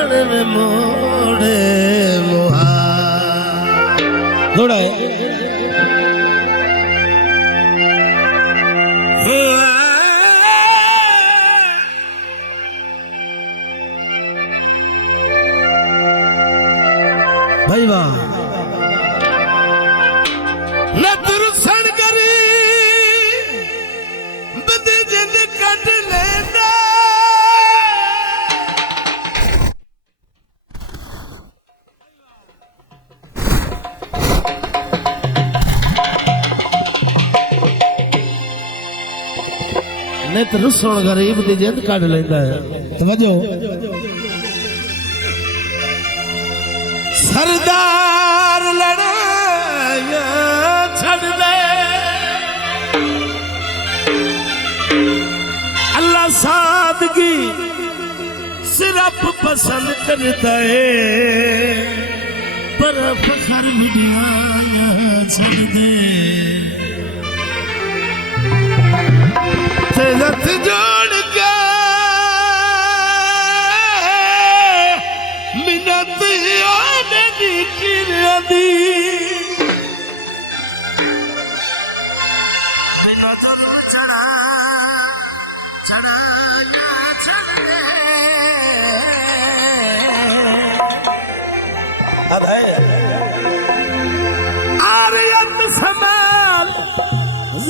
रण में मोड़े मुहा थोड़ा है भाई वाह न दुरुसन करी बदे जिंद कट लेना ने दुरुसन करी बदे जिंद कट लेना है समझो सरदार लड़ाया छड़ दे अल्लाह सादगी सिर्फ पसंद करता है पर फखर मिटाया छड़ दे तेजत जोड़ के मिन्नत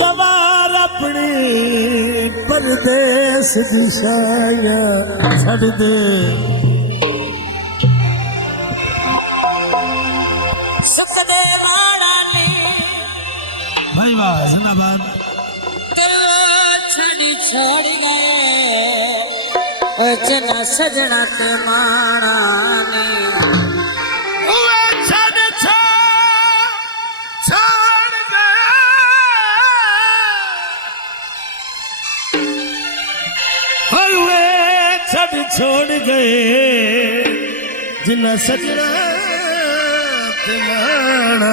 जवार अपनी परदेश दिशाया छड़ दे सुख दे वाड़ा ने भाई वाह जिंदाबाद छड़ी छोड़ गए जना सजना ते माणा ने छोड़ गए जिन्ना सजना ते माणा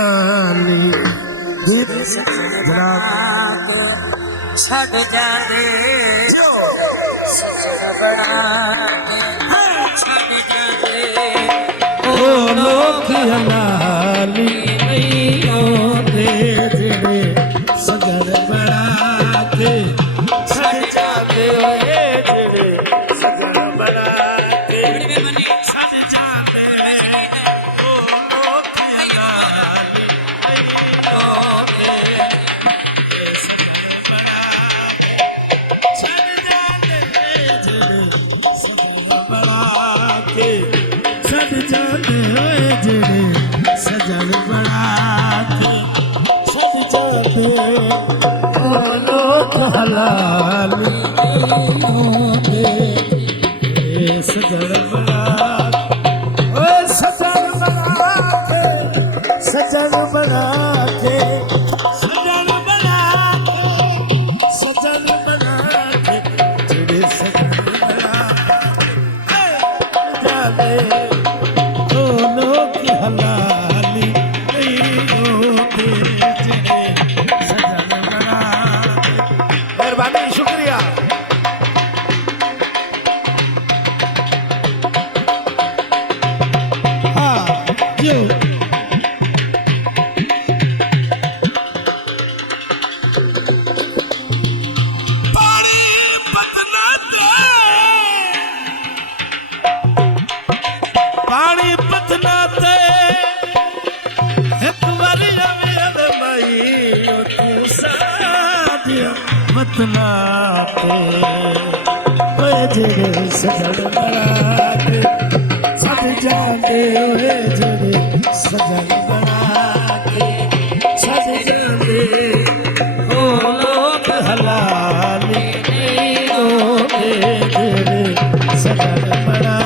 छड़ जादे सजना बड़ा छड़ जादे ओ लोग हलाली नहीं होते जेड़े सजन बड़ा के छड़ जादे सजन बड़ा लोग हलाली सजन बड़ा सजन बड़ा सजन बड़ा सजन बड़ा सजन बड़ा जेड़े सजन बड़ा जाने ओ लोग हलाली नहीं होते जेड़े सजन बड़ा मेहरबानी शुक्रिया पानी पतना ते एक बारी मेरे भाई तू सादिया पतना ते ओए जेड़े सजन बड़ा के सब जाने ओए जेड़े सजन बड़ा के सब जाने ओ लोग हलाली नहीं होते जेड़े सजन बड़ा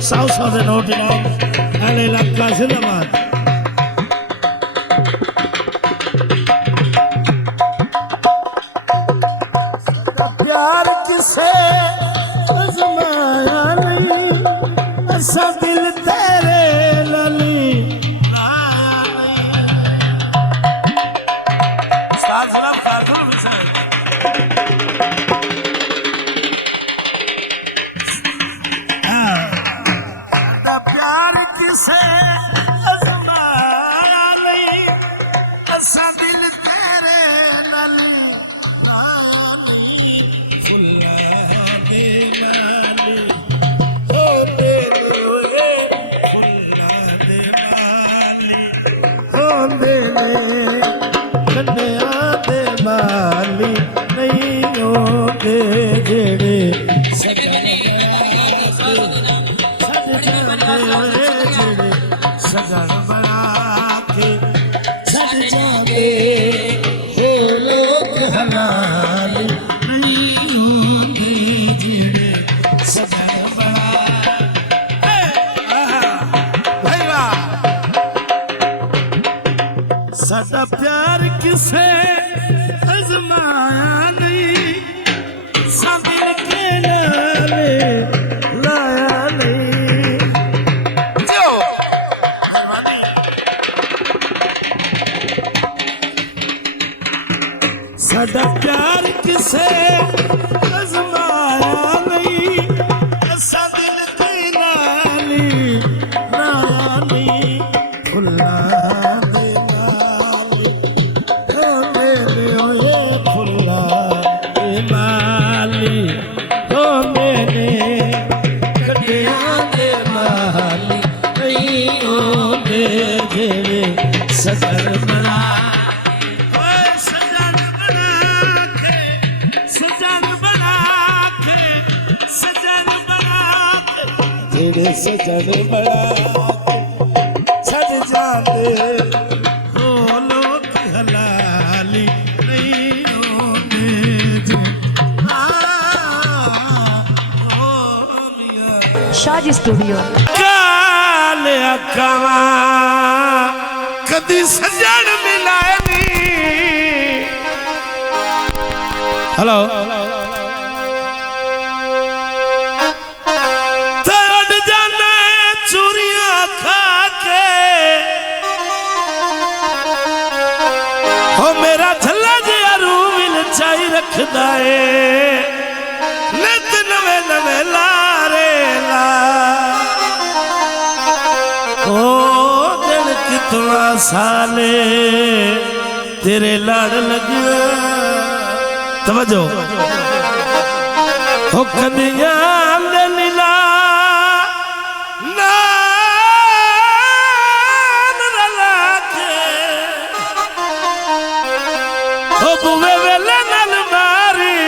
South Southern Northern and Lanka Zindabad. प्यार किसे आजमाया नहीं ऐसा दिल तेरे लली दे माली नहीं होंगे जेड़े सजन बना के छड़ जावे वो लोग हलाल नहीं होंगे जेड़े सजन बना साडा प्यार किसे अजमाया नहीं सादिल के नाले लाया नहीं जो साडा प्यार किसे अजमाया नहीं सादिल के नाले लाया नहीं खुला सजन बना सजन बना के सजन बना के सजन बना जेड़े सजन बना छड़ जाते वो लोग हलाली नहीं होंगे शाजी स्टूडियो काले अकवा कदी सजन मिलाए नी हेलो तड़ जाना चूरियां खा के हो मेरा झल्ला जिया रूविल चाई रखदा है नित नवे नवे लारे ला ओ कितना साले तेरे लड़ लगे तवज्जो हो कदिया लीला नान रला के हो बुवे वेले नल मारी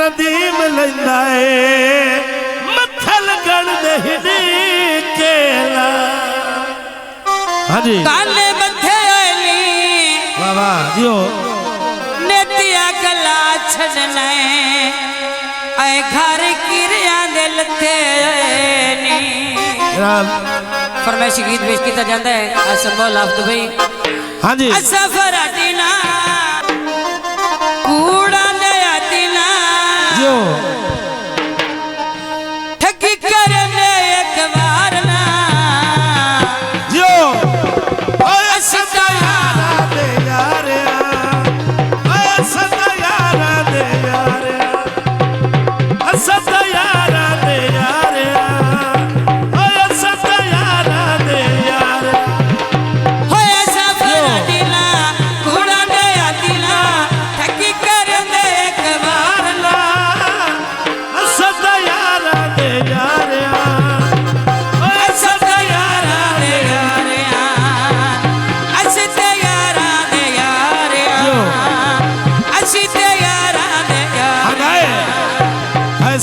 नदीम लैंदा है मथल गण दे हिडी केला हाँ जी काले मथे आली वाह वाह जियो नेतिया गला छड़ना ऐ घर किरिया दिल थे नी फरमाइशी गीत पेश किया जाता है असम्बोल आफद भाई हाँ जी सफर दिना कूड़ा नया दिना जियो ठगी करने एक बार ना जियो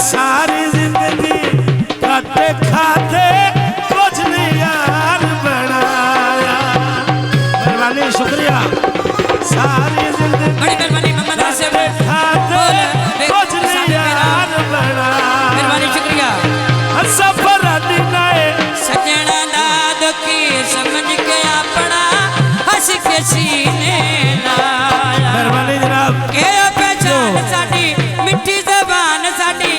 सारी जिंदगी काटे खाते कुछ नहीं यार बनाया मेहरबानी शुक्रिया सारी जिंदगी बड़ी मेहरबानी मोहम्मद आसिफ खाते कुछ नहीं यार बनाया मेहरबानी शुक्रिया सफर दिनाए सजना दाद की समझ के अपना हंस के सीने लाया मेहरबानी जनाब के पहचान साडी मिठी जबान साडी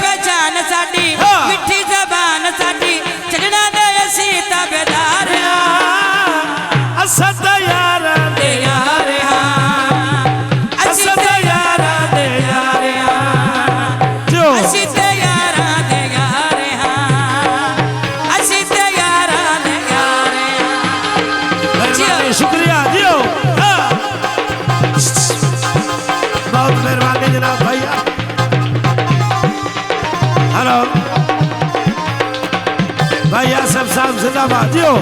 पहचान साडी मिठी जबान साडी चढ़ना दे असी ताबेदार असद यारा दे यार असद यारा दे यार जो असी ते यारा दे यार असी ते यारा दे यार मेहरबानी शुक्रिया जियो बहुत मेहरबानी जनाब भैया हेलो भैया सब साहब जिंदाबाद जियो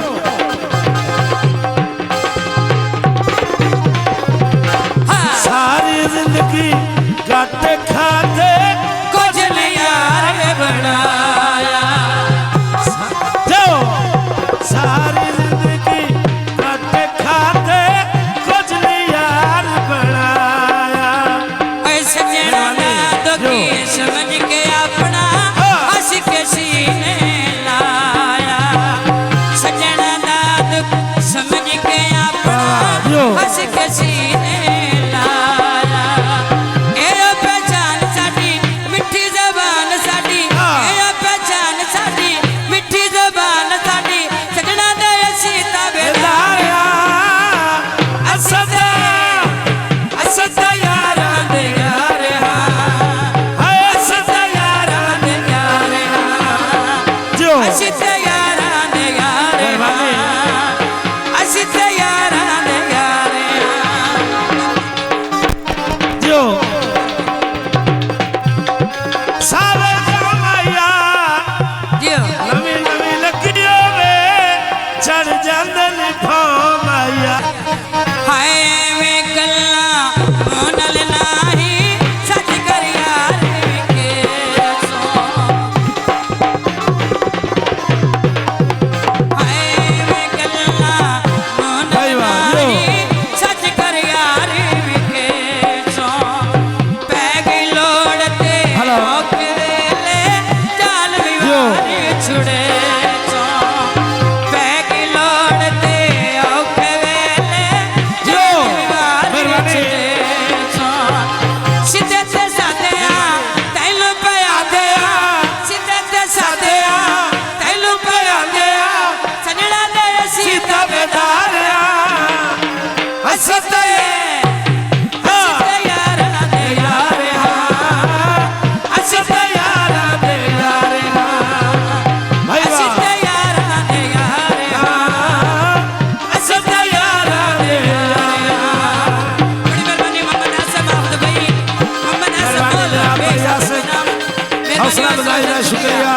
कट खाते कुछ नहीं यार बनाया जाओ सारी जिंदगी कट खाते कुछ नहीं यार बनाया ऐसे जना दुखी समझ के अपना हंस के सीने लाया सजना दा दुख समझ के अपना हंस के सीने लाया ए पहचान साडी मिठी जबान साडी ए पहचान साडी मिठी जबान साडी सजना दे सीता बेदाया असदा असदा यारा दे यार हाय असदा जो असित यारा दे यार असित यारा दे यार जो सारे जमाया जियो नवी नवी लगियो वे चढ़ जांदे नी माया हाय वे गल्ला मोनल नाही सच कर यार के सो हाय वे गल्ला मोनल नाही सच कर यार के सो पैगी लोड़ते हेलो। औके वेले जाल विवारी छुड़े सो पैगी लोड़ते औके वेले जो विवारी मेहरबानी छुड़े सो सीधे ते साथे आ तैलू पिया दे आ सीधे ते साथे आ तैलू पिया दे आ सजड़ा दे सीता बेदारिया हसते हसते यार दे यार हसते यार दे यार भाई हसते यार दे यार हसते यार दे यार बड़ी मेहरबानी मोहम्मद आसम अहमद भाई मोहम्मद आसम मेहरबानी जनाब भाई आसिफ। हौसला अफजाई का शुक्रिया।